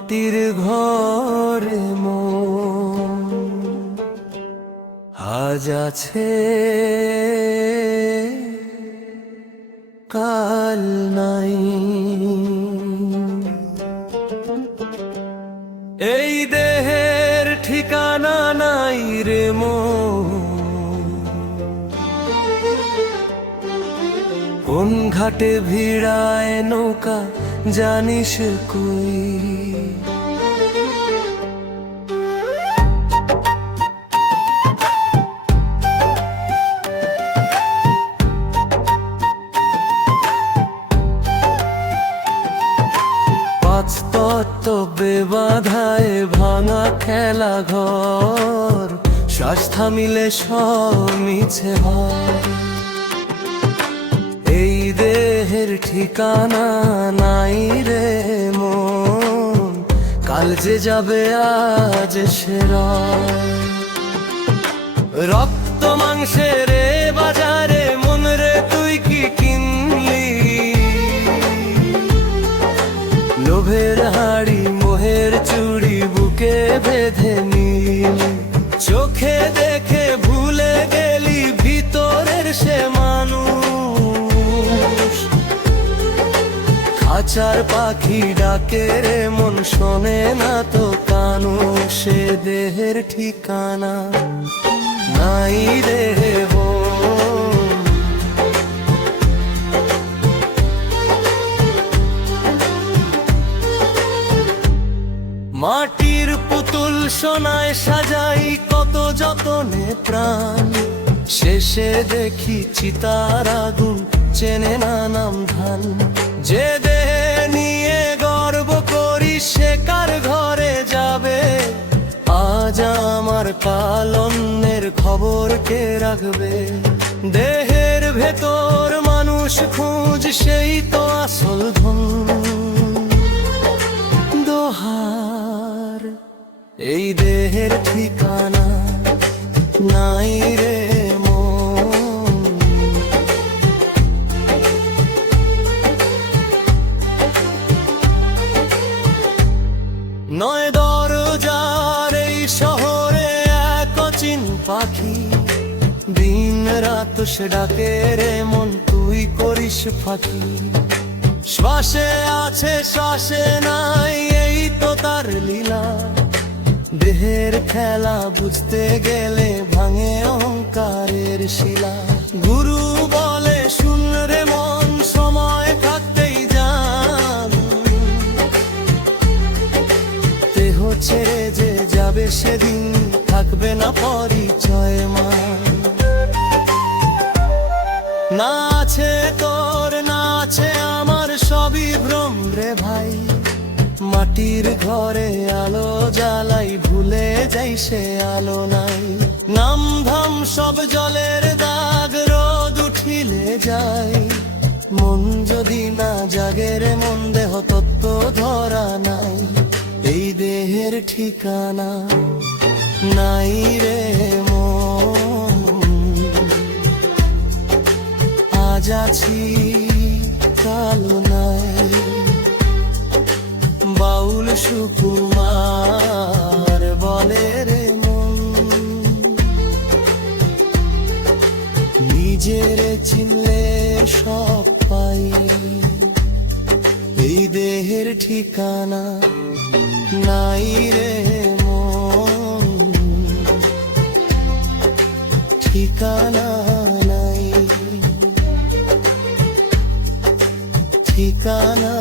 মাটির ঘরে মন আজ আছে কাল নাই। এই দেহের ঠিকানা নাই রে মন, কোন ঘাটে ভিড়ায় নৌকা জানিস কই। পাঁচ তত্ত্বে বাধায় ভাঙা খেলা ঘর, শ্বাস থামিলে সব মিছে হয়। এই দেহের ঠিকানা নাই রে মন, কাল যে যাবে আজ সে রয়। রক্ত মাংসের বাজারে মন রে তুই কি কিনলি, লোভের হাড়ি মোহের চুড়ি বুকে বেঁধে নিলি। চোখে দেখে ভুলে গেলি ভিতরের সে মানুষ, খাঁচার পাখি ডাকে রে মন শোনে না তো কানু। সে দেহের ঠিকানা নাই রে বোন, মাটির পুতুল সোনায় সাজাই কত যতনে প্রাণ, শেষে দেখি চিতার আগুন চেনে না নাম ধান। যে দেহ নিয়ে গর্ব করি সে কার ঘরে যাবে, আজ আমার কাল অন্যের খবর কে রাখবে। দেহের ভেতর মানুষ খুঁজ সেই তো আসল ধন, দোহার এই দেহের ঠিকানা নাই রে মন। নয় দরজার এই শহরে এক অচিন পাখি, দিন রাত সে ডাকে রে মন তুই করিস ফাঁকি। শ্বাসে আছে শ্বাসে নাই এই তো তার লীলা, দেহের খেলা বুঝতে গেলে ভাঙে অহংকারের শিলা। গুরু বলে শুন রে মন সময় থাকতেই জান, দেহ ছেড়ে যে যাবে সেদিন থাকবে না পরিচয় মান। না আছে তোর না আছে আমার সবই ভ্রম রে ভাই, মাটির ঘরে আলো জ্বালাই ভুলে যাই সে আলো নাই। নাম ধাম সব জলের দাগ রোদ উঠিলে যায়, মন যদি না জাগে রে মন দেহ তত্ত্ব ধরা নাই। এই দেহের ঠিকানা নাই রে মন, আজ আছি কাল নাই। বাউল সুকুমার বলে রে মন, নিজের চিনলে সব পাই। এই দেহের ঠিকানা নাই রে মন, ঠিকানা নাই, ঠিকানা